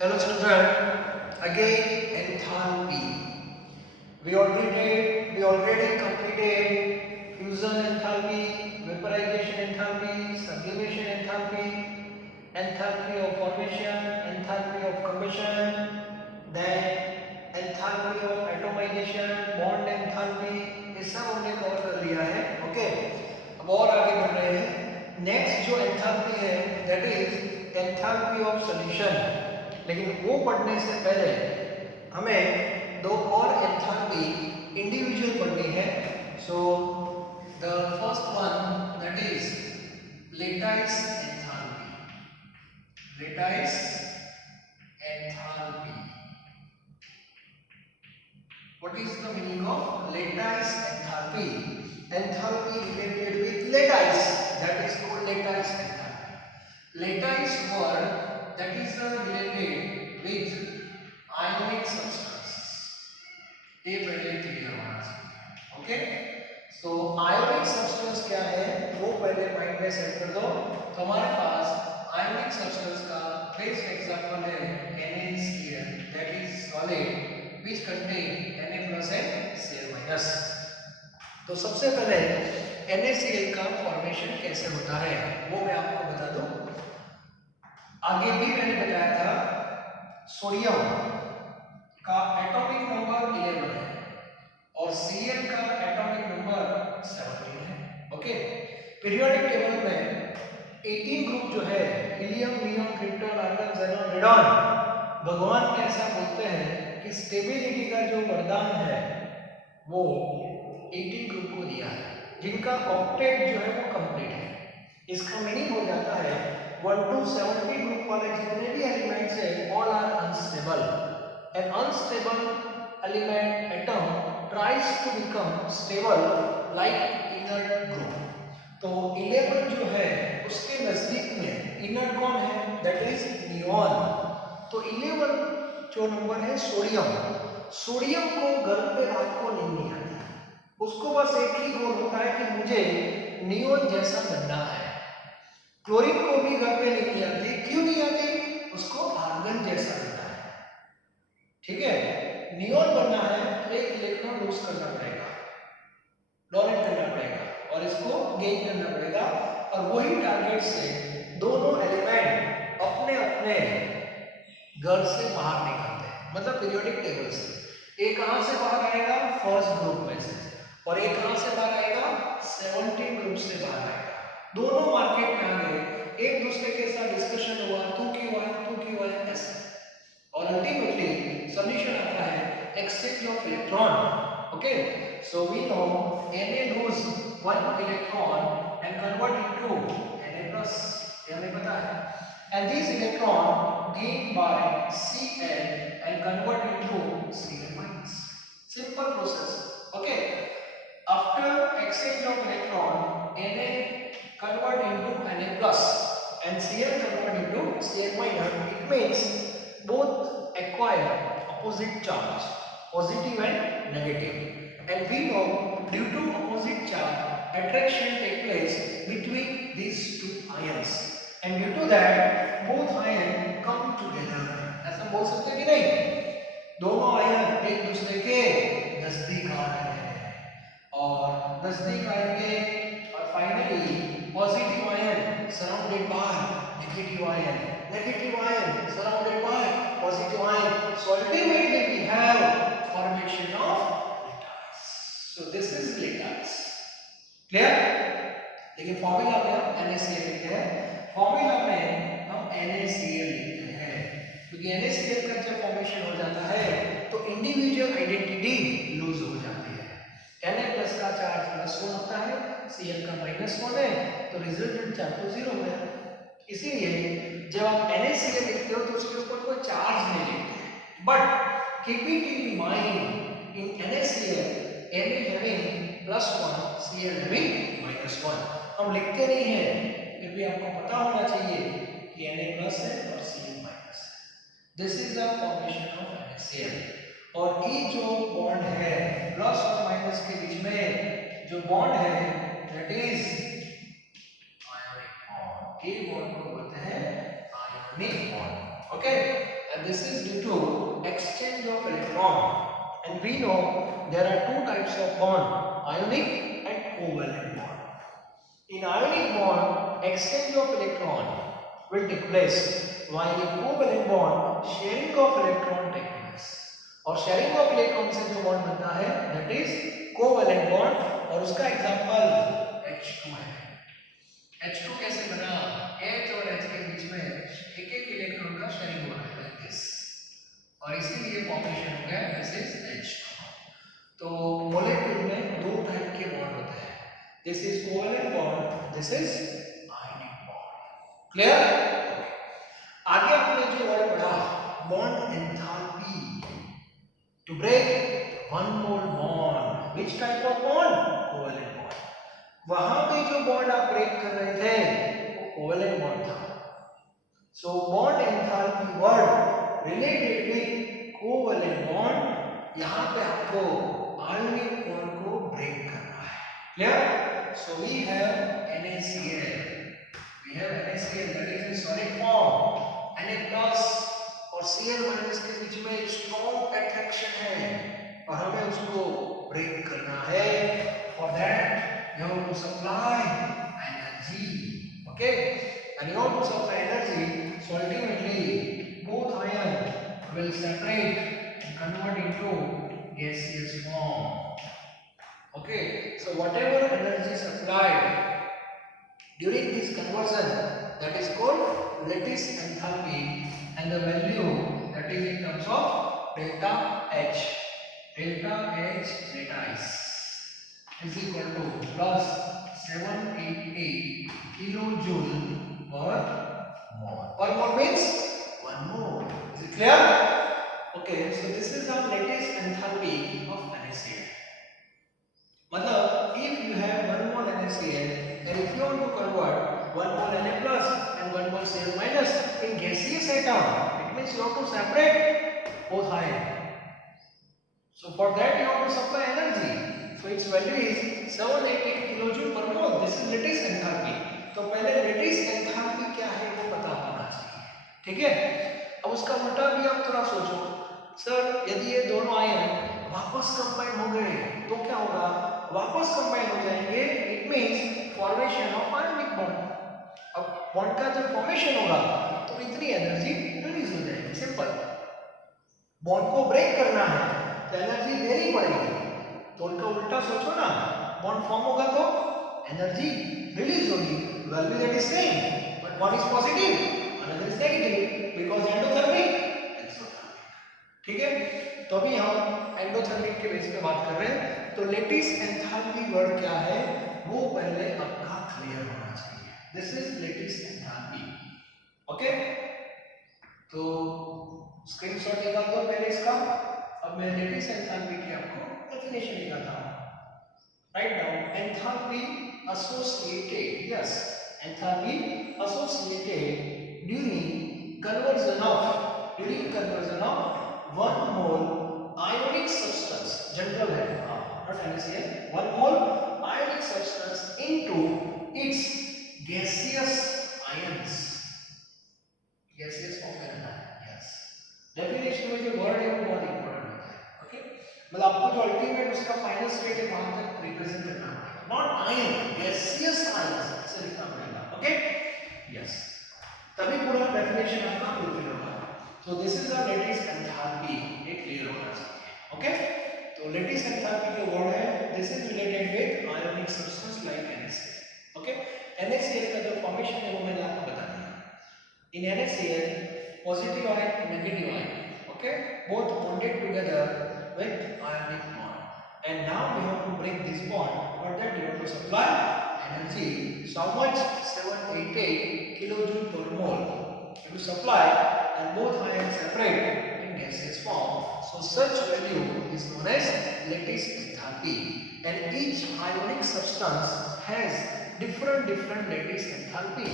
Hello children, again enthalpy. We already completed fusion enthalpy, vaporization enthalpy, sublimation enthalpy, enthalpy of formation, enthalpy of combustion, then enthalpy of atomization, bond enthalpy, ये सब हमने cover कर लिया है. Okay, अब और आगे बढ़ रहे हैं. नेक्स्ट जो एंथैल्पी है that is enthalpy of solution. लेकिन वो पढ़ने से पहले हमें दो और एंथैल्पी इंडिविजुअल पढ़नी है. So the first one that is lattice enthalpy. Lattice enthalpy. What is the meaning of lattice enthalpy? Enthalpy related with lattice, that is called lattice enthalpy. Lattice word that is related with ionic substance. ये पहले clear होना चाहिए. Okay, सो ionic substance क्या है वो पहले mind में set कर दो. तो हमारे पास आयोनिक सब्सटेंस का बेस्ट एग्जांपल है NaCl, that is solid which contain Na plus and Cl minus. तो सबसे पहले NaCl का फॉर्मेशन कैसे होता है वो मैं आपको बता दूं. आगे भी मैंने बताया था सोडियम का एटॉमिक नंबर 11 है और Cl का एटॉमिक नंबर 17 है. ओके, पीरियोडिक टेबल में 18 ग्रुप जो है helium, neon, krypton, argon, xenon, radon, भगवान ने ऐसा बोलते हैं कि स्टेबिलिटी का जो वरदान है वो 18 ग्रुप को दिया है जिनका ऑक्टेट जो है वो कंप्लीट है. इसका मीनिंग हो जाता है 1 to 70 ग्रुप वाले जितने भी एलिमेंट्स है all are unstable. An unstable element atom tries to become stable like inner group. तो 11 जो है उसके नजदीक में इनर कौन है दैट इज नियॉन. तो 11 जो नंबर है सोडियम. सोडियम को घर पे रात को नींद नहीं आती. उसको बस एक ही गोल होता है कि मुझे नियॉन जैसा बनना है. क्लोरीन को भी घर पे नहीं आती. क्यों नहीं आती? उसको आर्गन जैसा बनना है. ठीक है, नियॉन बनना है तो एक इलेक्ट्रॉन लूज करना पड़ेगा, डोनेट करना पड़ेगा और इसको गेन करना पड़ेगा. और वही टारगेट से दोनों एलिमेंट अपने अपने घर से बाहर निकलते हैं, मतलब पीरियोडिक टेबल से. एक कहां से बाहर आएगा फर्स्ट ग्रुप में से और एक कहां से बाहर आएगा 17 ग्रुप से बाहर आएगा. दोनों मार्केट में आ गए, एक दूसरे के साथ डिस्कशन हुआ, तू क्यों आया ऐसे, और अल्टीमेटली सॉल्यूशन आता है exchange of electron. Okay, so we know Na lose one electron and convert into Na plus, ये हमें पता है. And this electron gained by Cl and convert into Cl minus. Simple process. Okay, after exchange of electron, Na convert into Na plus and Cl convert into Cl minus. It means both acquire opposite charge, positive and negative. And we know due to opposite charge, attraction take place between these two ions. And due to that, both ions come together. ऐसा बोल सकते हैं कि नहीं? दोनों ion एक दूसरे के नजदीक आ रहे हैं और नजदीक आएंगे और finally positive ion surrounded by negative ion, negative ion surrounded by positive ion. So ultimately we have formation of lattice. So this is lattice. Clear? लेकिन फॉर्मूला में हम NaCl लिखते हैं. फॉर्मूला में हम NaCl लिखते हैं क्योंकि NaCl का जब फॉर्मेशन हो जाता है तो इंडिविजुअल आइडेंटिटी लूज हो जाती है. Na प्लस का चार्ज +1 होता है, Cl का -1 है, तो रिजल्टेंट चार्ज तो 0 है. इसीलिए जब आप NaCl लिखते हो तो उसके ऊपर कोई चार्ज नहीं लिखते. But keep it in mind in NaCl Na having +1, Cl having -1. हम लिखते नहीं हैं, फिर भी आपको पता होना चाहिए कि Na प्लस है और Cl माइनस है. This is the formation of NaCl. और ये जो बॉन्ड है प्लस और माइनस के बीच में जो बॉन्ड है दैट इज आयोनिक बॉन्ड. ये बॉन्ड को बोलते हैं ionic bond. Okay, and this is due to exchange of electron. And we know there are two types of bond, ionic and covalent bond. In ionic bond, exchange of electron will take place, while in covalent bond, sharing of electron take place. और sharing of electron से जो bond बनता है, that is covalent bond, और उसका example H2 है. H2 कैसे बना? H और H के बीच में एक इलेक्ट्रॉन का शेयरिंग हो रहा है like this, और इसीलिए फॉर्मेशन हो गया दिस इज H2. तो मॉलिक्यूल में दो टाइप के बॉन्ड होते हैं, this is covalent bond, this is ionic bond. Clear? आगे आपने जो वर्ड पढ़ा bond enthalpy, to break one mole bond, which type of bond? Covalent bond. वहां पे जो बॉन्ड आप ब्रेक कर रहे थे वो कोवेलेंट बॉन्ड था. So bond enthalpy word related with covalent bond, यहां पे आपको आयनिक बॉन्ड को ब्रेक करना है. Clear? So we have NaCl, we have NaCl that is in solid form, Na+ और Cl- के बीच में स्ट्रॉन्ग अट्रैक्शन है और हमें उसको ब्रेक करना है. For that you have to supply energy, okay, and you have to supply energy, so ultimately both ion will separate and convert into gaseous form. Okay, so whatever energy supplied during this conversion, that is called lattice enthalpy, and the value that is in terms of delta H delta S is equal to plus 788 kilojoule per mole. Per mole means 1 mole. Is it clear? Okay, so this is our lattice enthalpy of NaCl. मतलब if you have 1 mole NaCl and if you want to convert 1 mole Na plus and 1 mole Cl minus in gaseous atom, it means you have to separate both ion. So for that you have to supply energy. So its value is 788 kilojoule per mole. This is lattice enthalpy. तो पहले lattice enthalpy क्या है वो पता होना चाहिए. ठीक है? अब उसका उल्टा भी आप थोड़ा सोचो. सर यदि ये दोनों आयन वापस कंबाइन हो गए तो क्या होगा? वापस कंबाइन हो जाएंगे. It means formation of ionic bond. अब बॉन्ड का जब फॉर्मेशन होगा तो इतनी एनर्जी रिलीज हो जाएगी. सिंपल. बॉन्ड को ब्रेक करना है तो एनर्जी देनी पड़ेगी. तो उनका उल्टा सोचो ना, बॉन्ड फॉर्म होगा तो एनर्जी रिलीज होगी. Value that is same, but one is positive another is negative because endothermic exothermic. ठीक है? तो अभी हम एंडोथर्मिक के बेस पे बात कर रहे हैं. तो लेटिस एंथैल्पी वर्ड क्या है वो पहले आपका क्लियर होना चाहिए. This is lattice enthalpy. Okay, तो स्क्रीनशॉट निकाल दो पहले इसका. अब मैं लेटिस एंथैल्पी की आपको definition निकालता हूं. Write down enthalpy associated. Yes, enthalpy associated during conversion of 1 mole ionic substance. General है, not NaCl. 1 mole ionic substance into its gaseous ions. Gaseous form करना है. Yes. Definition में जो word है वो बहुत important होता है. Okay. मतलब आपको जो अल्टीमेट उसका फाइनल स्टेट है वहां तक रिप्रेजेंट करना पड़ेगा. नॉट आयन, गैसियस आयंस ऐसे लिखना पड़ेगा. ओके, यस, तभी पूरा डेफिनेशन आपका फुलफिल होगा. So this is a lattice enthalpy. ये क्लियर होना चाहिए. ओके, तो लेटिस एंथैल्पी का वर्ड है, this is related with ionic substance like NaCl. Okay, NaCl का जो फॉर्मेशन है वो मैंने आपको बता दिया. इन NaCl positive ion negative ion, okay, both bonded together with ionic bond, and now we have to break this bond. For that you have to supply energy. So much 788 kilojoule per mole you have to supply, and both ions separate in gaseous form. So such value is known as lattice enthalpy, and each ionic substance has different lattice enthalpy.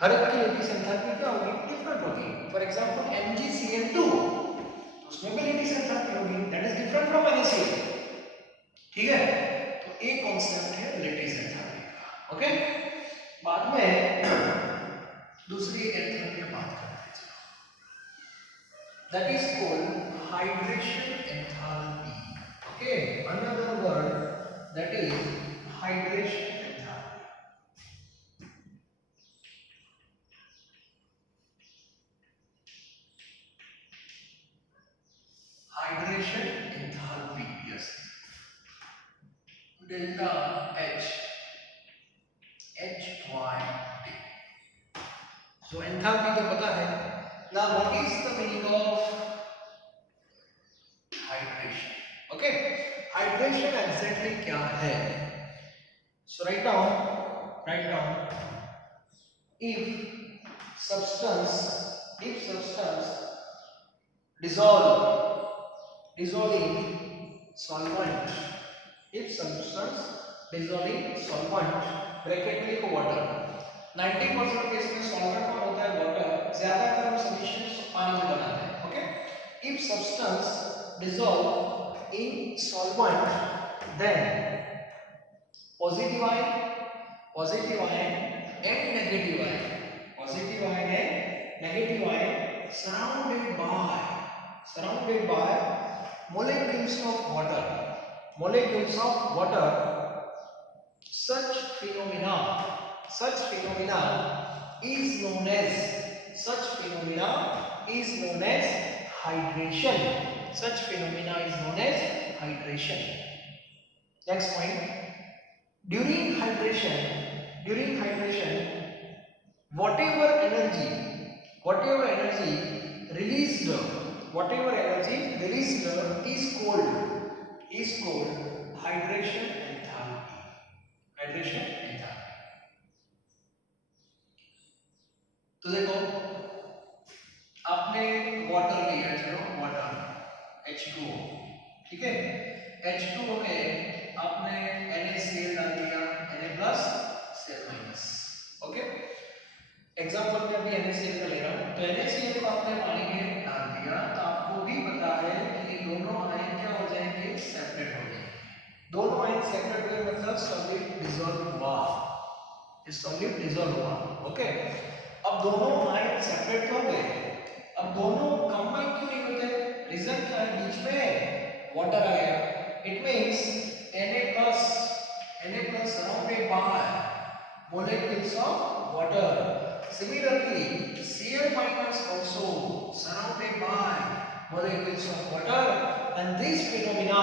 हर एक की lattice enthalpy क्या होगी? Different होगी. For example MgCl2, उसमें भी lattice enthalpy होगी, that is different from NaCl. ठीक है? तो एक कांसेप्ट है lattice enthalpy का. ओके, बाद में दूसरी एंथैल्पी की बात करते हैं. that is called hydration enthalpy. Okay, another word that is hydration enthalpy. Hydration enthalpy, yes. Delta H HY. So enthalpy तो पता है. Now what is the meaning of hydration? Okay, hydration exactly क्या है? So write down. If substance dissolving solvent, if substance dissolving solvent, bracket में लिखो water. 90% case में solvent में होता है वाटर, ज्यादातर हम सॉल्यूशन पानी में बनाते हैं. Okay, if substance dissolve in solvent, then positive ion and negative ion surrounded by molecules of water. Such phenomena is known as hydration. Next point. During hydration, whatever energy released is called hydration enthalpy. तो देखो, आपने water लिया, चलो water H2O, ठीक है. H2O में आपने NaCl डाल दिया, Na+ Cl-. ओके, एग्जांपल में अभी NaCl का ले रहा हूं. तो NaCl को आपने पानी में डाल दिया, तो आपको भी पता है कि ये दोनों आयन क्या हो जाएंगे, सेपरेट हो जाएंगे. दोनों आयन सेपरेट हुए मतलब सॉलिड डिसॉल्व हुआ. ओके, अब दोनों आयन सेपरेट हो गए, अब दोनों कंबाइन क्यों नहीं होते? रीजन क्या है? बीच में वाटर आ गया. It means Na+ surrounded by molecules of water. Similarly, Cl- also surrounded by molecules of water, and this phenomena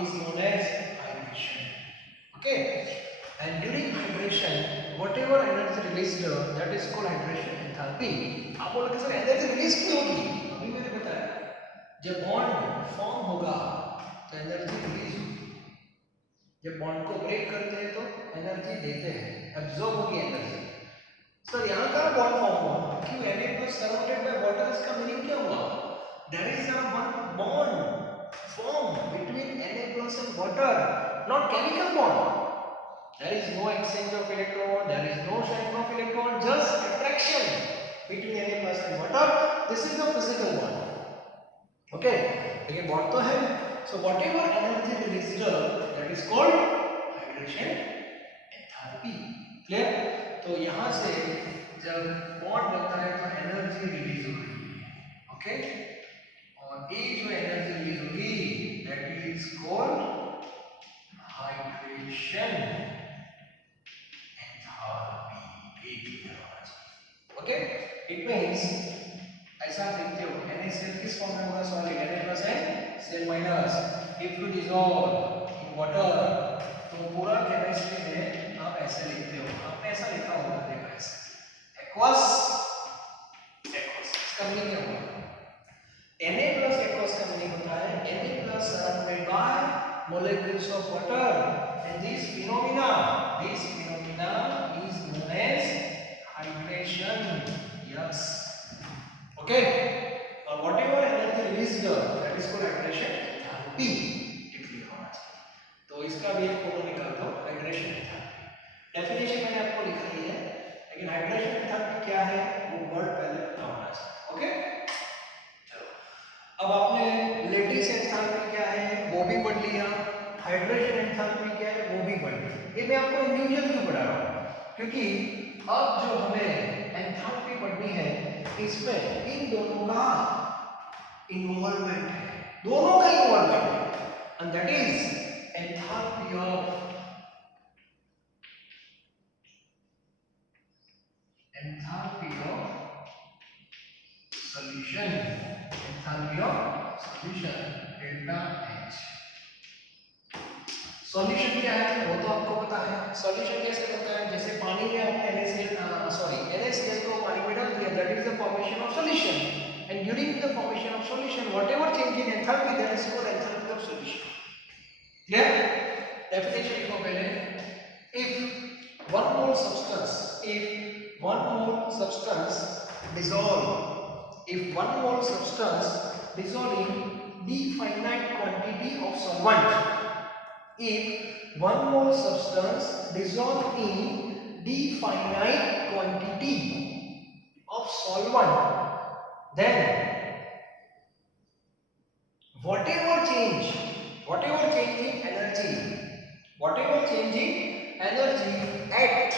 is known as hydration. Okay, and during hydration, whatever energy released, that is called hydration enthalpy. आप बोलोगे sir energy release क्यों होगी? अभी मैंने बताया, जब bond form होगा तो एनर्जी रिलीज होगी. जब बॉन्ड को ब्रेक करते हैं तो एनर्जी देते हैं, एब्जॉर्ब होगी एनर्जी. सर यहाँ का बॉन्ड फॉर्म हुआ क्यों? Na+ surrounded by water. इसका मीनिंग क्या हुआ? There is a one bond form between Na+ and water, not chemical bond. There is no exchange of electron, there is no sharing of electron, just attraction between Na+ and water. This is the physical bond. Okay, लेकिन bond तो है. So whatever energy released, that is called hydration enthalpy. Clear? तो यहाँ से जब bond बनता है तो एनर्जी रिलीज हो रही है. ओके, और ये जो एनर्जी रिलीज होगी, that is called hydration enthalpy. Okay, it means ऐसा आप देखते हो NaCl किस फॉर्म में होगा? सॉलिड, Na+ है Cl-. If you dissolve in water, तो पूरा केमिस्ट्री में आप ऐसे लिखते हो. आपने ऐसा लिखा होगा, देखो ऐसे एक्वस. इसका मीनिंग क्या होगा? Na+ एक्वस का मीनिंग होता है Na+ surrounded by molecules of water, and this phenomena is known as hydration. Yes. Okay, or whatever energy released, that is called hydration enthalpy. Clear होना चाहिए. तो इसका भी एक फॉर्मूला निकाल दो, हाइड्रेशन एंथैल्पी. डेफिनेशन मैंने आपको लिखा ही है, लेकिन हाइड्रेशन एंथैल्पी क्या है वो वर्ड पहले पता होना चाहिए. ओके, चलो, अब आपने लेटिस एंथैल्पी क्या है वो भी पढ़ लिया, हाइड्रेशन एंथैल्पी क्या है वो भी पढ़ लिया. ये मैं आपको इंडिविजुअल क्यों पढ़ा रहा हूँ? क्योंकि अब जो हमें एंथैल्पी पढ़नी है, इसमें इन दोनों का इन्वॉल्वमेंट है, दोनों का इन्वॉल्वमेंट है, and that is enthalpy of solution, enthalpy of solution delta H। Solution क्या है वो तो आपको पता है। सॉल्यूशन कैसे होता है, जैसे पानी में आपने NaCl को पानी में डाल दिया, that is the formation of solution, and during the formation of solution whatever change in enthalpy that is called enthalpy of solution. Clear? Definition लिखो पहले। If one mole substance dissolve in definite quantity of solvent, if one mole substance dissolve in definite quantity of solvent, then whatever change in energy at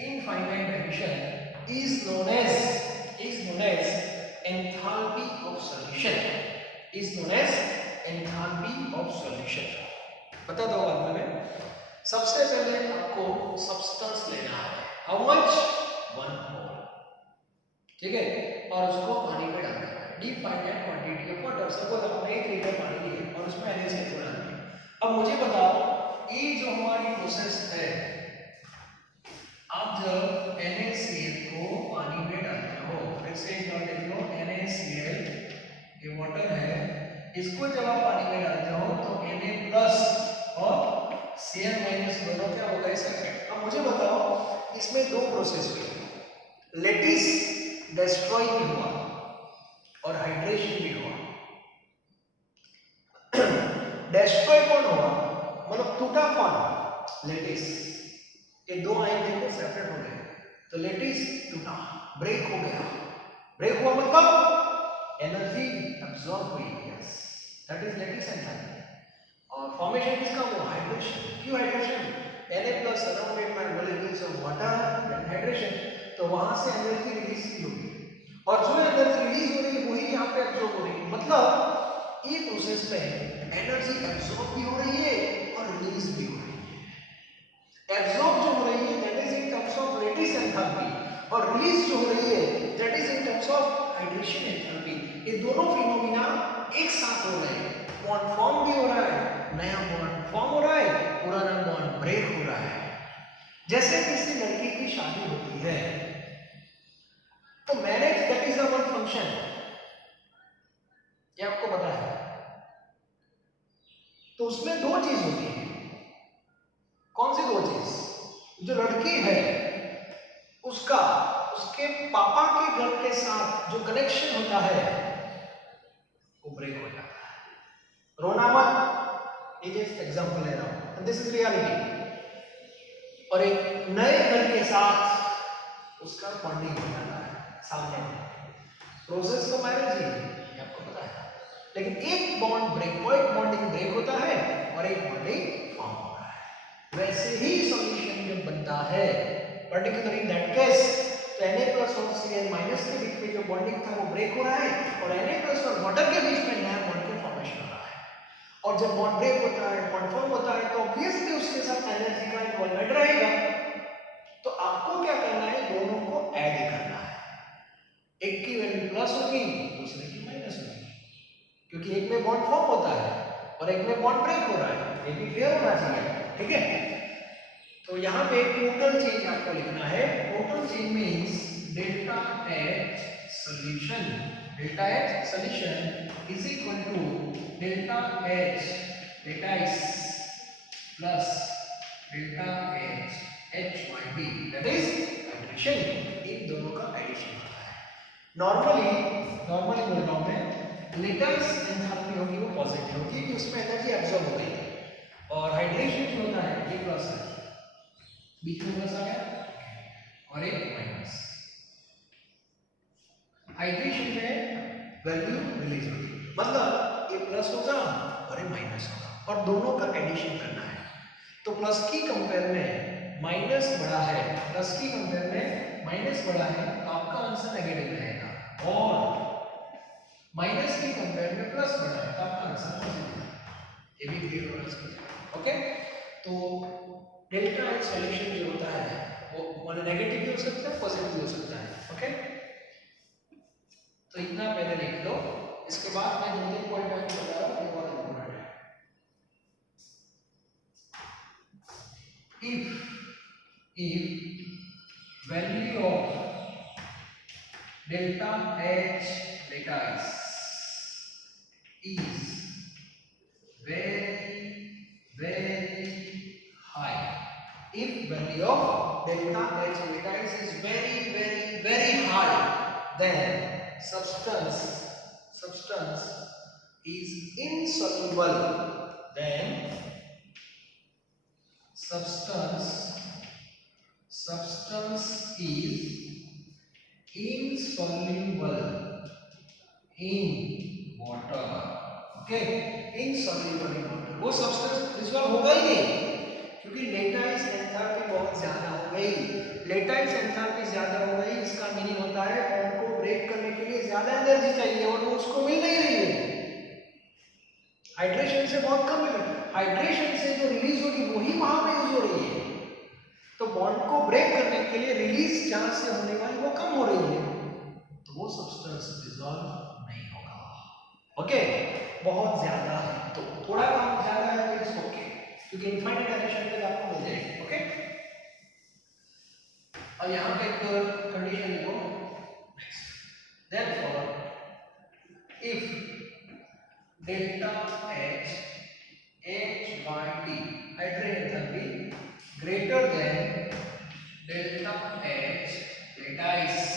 infinite dilution is known as enthalpy of solution, बता दो बाद में। सबसे पहले आपको substance लेना है, how much 1 मोल, ठीक है, और उसको पानी में डालना है, definite quantity of water. Suppose आपने 1 लीटर पानी लिया और उसमें NaCl को डाल दिया। अब मुझे बताओ ये जो हमारी प्रोसेस है, आप जब NaCl को पानी में डालते हो, फिर से एक बार देख लो, NaCl ये वाटर है, इसको जब आप पानी में डालते हो तो Na प्लस और Cl माइनस दोनों क्या होगा, सेपरेट। अब मुझे बताओ इसमें दो प्रोसेस हुई, लेटिस डिस्ट्रॉय भी हुआ और हाइड्रेशन भी हुआ। डिस्ट्रॉय कौन हुआ, मतलब टूटा कौन, लेटिस। ये दो आयन देखो सेपरेट हो गए, तो लेटिस टूटा, ब्रेक हो गया। ब्रेक हुआ मतलब एनर्जी अब्सॉर्ब हुई, yes, that is lattice enthalpy. और फॉर्मेशन किसका हुआ, हाइड्रेशन। क्यों hydration, Na+ surrounded by molecules of water, then hydration, तो वहां से एनर्जी रिलीज होगी, और जो एनर्जी रिलीज हो रही है वही यहाँ पे अब्सॉर्ब हो रही है। मतलब ये प्रोसेस में एनर्जी अब्सॉर्ब भी हो रही है और रिलीज भी हो रही है। एब्सॉर्ब जो हो रही है that is in terms of lattice enthalpy, और रिलीज जो हो रही है that is in terms of hydration enthalpy. ये दोनों फिनोमिना एक साथ हो रहे हैं, बॉन्ड फॉर्म भी हो रहा है, नया बॉन्ड फॉर्म हो रहा है, पुराना बॉन्ड ब्रेक हो रहा है। जैसे किसी लड़की की शादी होती है तो marriage that is one function, ये आपको पता है, तो उसमें दो चीज होती है। कौन सी दो चीज, जो लड़की है उसका उसके पापा के घर के साथ जो कनेक्शन होता है वो ब्रेक हो जाता है। रोना मत, ये जस्ट एग्जांपल ले रहा हूं, दिस इज रियलिटी। और एक नए घर के साथ उसका बॉन्डिंग हो जाता है सामने में, प्रोसेस तो मैरिज ही है, ये आपको पता है। लेकिन एक बॉन्ड ब्रेक, एक बॉन्डिंग ब्रेक होता है और एक बॉन्डिंग फॉर्म होता है। वैसे ही सॉल्यूशन जब बनता है, पर्टिकुलरली इन दैट केस, तो Na+ और Cl- के बीच में जो बॉन्डिंग था वो ब्रेक हो रहा है, और Na+ और वाटर के बीच में नया बॉन्ड का फॉर्मेशन हो रहा है। और जब बॉन्ड ब्रेक होता है, बॉन्ड फॉर्म होता है, तो ऑब्वियसली उसके साथ एनर्जी का इन्वॉल्वमेंट रहेगा। तो आपको क्या करना है, दोनों को ऐड करना है। एक की वैल्यू प्लस होगी, दूसरे की माइनस होगी, क्योंकि एक में बॉन्ड फॉर्म होता है और एक में बॉन्ड ब्रेक हो रहा है, ये भी क्लियर होना चाहिए, ठीक है। तो यहाँ पे टोटल चेंज आपको लिखना है। Total change means delta H solution, delta H solution is equal to delta H lattice plus delta H HYD, that is hydration. इन दोनों का एडिशन होता है। नॉर्मली बोल रहा हूं मैं, लेटाइस एंथैल्पी होगी वो पॉजिटिव होगी कि उसमें एनर्जी अब्सॉर्ब हो गई है, और हाइड्रेशन जो होता है ये प्लस है, बीच में प्लस आ गया और एक माइनस। हाइड्रेशन में वैल्यू रिलीज होगी, मतलब ये प्लस होगा और ये माइनस होगा, और दोनों का एडिशन करना है। तो प्लस की कंपेयर में माइनस बड़ा है, प्लस की कंपेयर में माइनस बड़ा है, तो आपका आंसर नेगेटिव रहेगा, और माइनस की कंपेयर में प्लस बड़ा है, तो आपका आंसर पॉजिटिव है। ये भी क्लियर होना चाहिए। ओके, तो डेल्टा एच सॉल्यूशन जो होता है वो नेगेटिव भी हो सकता है, पॉजिटिव भी हो सकता है। ओके, तो इतना पहले लिख लो, इसके बाद मैं 2-3 पॉइंट आपको बता रहा हूँ, ये बहुत इंपॉर्टेंट है। if value of delta H lattice is very high, if value of delta H lattice is very high, then substance is insoluble, then substance is insoluble in water। Okay, insoluble in water, वो substance dissolve होगा ही नहीं, क्योंकि lattice enthalpy बहुत ज्यादा हो गई। Lattice enthalpy ज्यादा हो गई, इसका मीनिंग होता है बॉन्ड को ब्रेक करने के लिए ज्यादा एनर्जी चाहिए और वो उसको मिल नहीं रही है। हाइड्रेशन से बहुत कम मिल रही है, हाइड्रेशन से जो रिलीज होगी वही वहां पे यूज हो रही है, तो बॉन्ड को ब्रेक करने के लिए रिलीज जहां से होने वाली वो कम हो रही है, तो वो सब्सटेंस डिसॉल्व नहीं होगा। ओके, बहुत ज्यादा है तो थोड़ा कम ज्यादा है तो इट्स ओके, क्योंकि इनफाइनाइट डायरेक्शन तक आपको मिल जाएगी। ओके, और यहां पे एक कंडीशन लिखो, therefore if delta H by T hydrogen enthalpy greater than delta H lattice,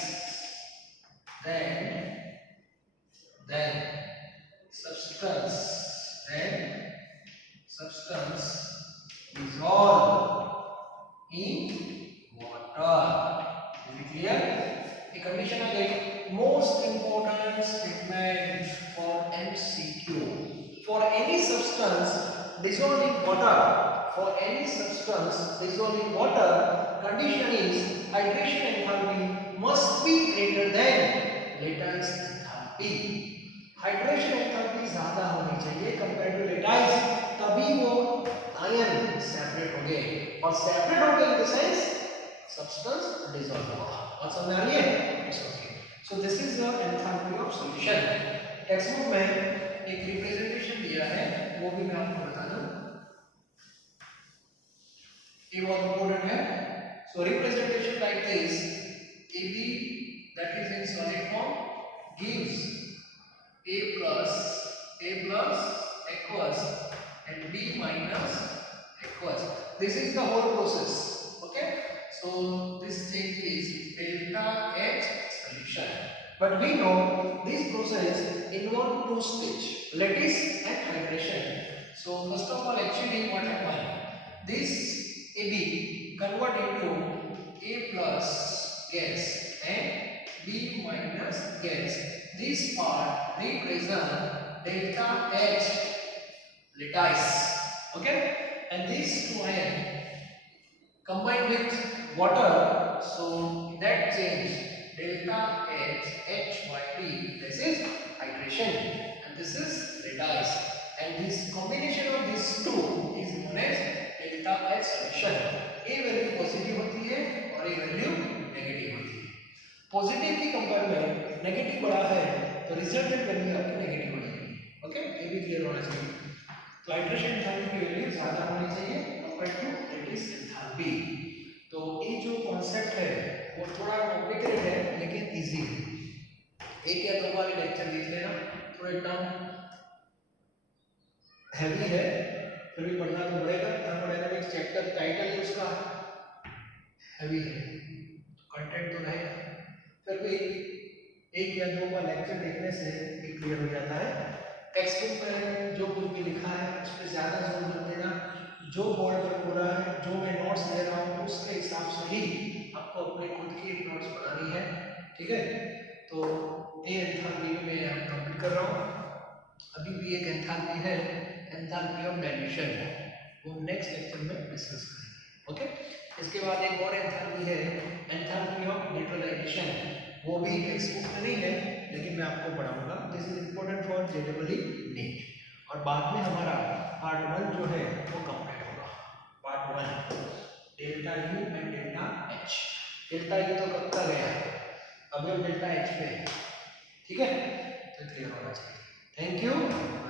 then substance dissolve in water। Is it clear? ये कंडीशन आ गई। Most important statement for MCQ, for any substance dissolved in water, condition is hydration enthalpy must be greater than lattice enthalpy। Hydration enthalpy ज्यादा होनी चाहिए compare to lattice, तभी वो ion separate होंगे, और separate होंगे in the sense substance dissolve होगा। और समझ आ रही है? सो this is the enthalpy of solution. Text book में एक रिप्रेजेंटेशन दिया है, वो भी मैं आपको बता दूं, ये बहुत इंपॉर्टेंट है। So representation like this, AB that is in solid form gives A plus aqueous and B minus aqueous. This is the whole process. Okay, so this thing is delta H solution, but we know this process involve two stage, lattice and hydration. So first of all, actually what happened, this AB convert into A plus gas and B minus gas. This part represent delta H lattice, okay, and these two ions combined with water, so that change delta H by T, this is hydration and this is lattice, and this combination of these two is known as delta H solution। ये value positive होती है और ये value negative होती है। Positive की compare में negative बड़ा है तो रिजल्टेंट वैल्यू आपकी नेगेटिव हो जाएगी। ओके, ये भी क्लियर होना चाहिए। तो हाइड्रेशन एंथैल्पी की वैल्यू ज्यादा होनी चाहिए कंपेयर टू lattice एंथैल्पी। तो ये जो कॉन्सेप्ट है वो थोड़ा कॉम्प्लिकेटेड है लेकिन इजी है। एक या दो बार लेक्चर देख लेना, थोड़ा एकदम हैवी है, फिर भी पढ़ना तो पड़ेगा। थर्मोडायनामिक्स चैप्टर टाइटल ही उसका हैवी है, कंटेंट तो रहेगा, फिर भी एक या दो बार लेक्चर देखने से ये क्लियर हो जाता है। टेक्स्ट बुक में जो कुछ भी लिखा है उस पर ज़्यादा जोर मत देना, जो बोर्ड पर हो रहा है, जो मैं नोट्स दे रहा हूँ उसके हिसाब से ही आपको अपने खुद की एक नोट्स बनानी है। ठीक है, तो ये एंथैल्पी में मैं कंप्लीट कर रहा हूँ। अभी भी एक एंथैल्पी है, एंथैल्पी ऑफ डाइल्यूशन। वो नेक्स्ट लेक्चर में डिस्कस करेंगे। ओके, इसके बाद एक और एंथैल्पी है, एंथैल्पी ऑफ न्यूट्रलाइजेशन। वो भी टेक्स्ट बुक में नहीं है लेकिन मैं आपको पढ़ाऊंगा। This is important for JEE NEET. और बाद में हमारा पार्ट 1 जो है वो कंप्लीट होगा। Part 1 delta U and delta H. Delta U तो कब का गया, अभी हम डेल्टा एच पे, ठीक है, तो क्लियर होना चाहिए। Thank you.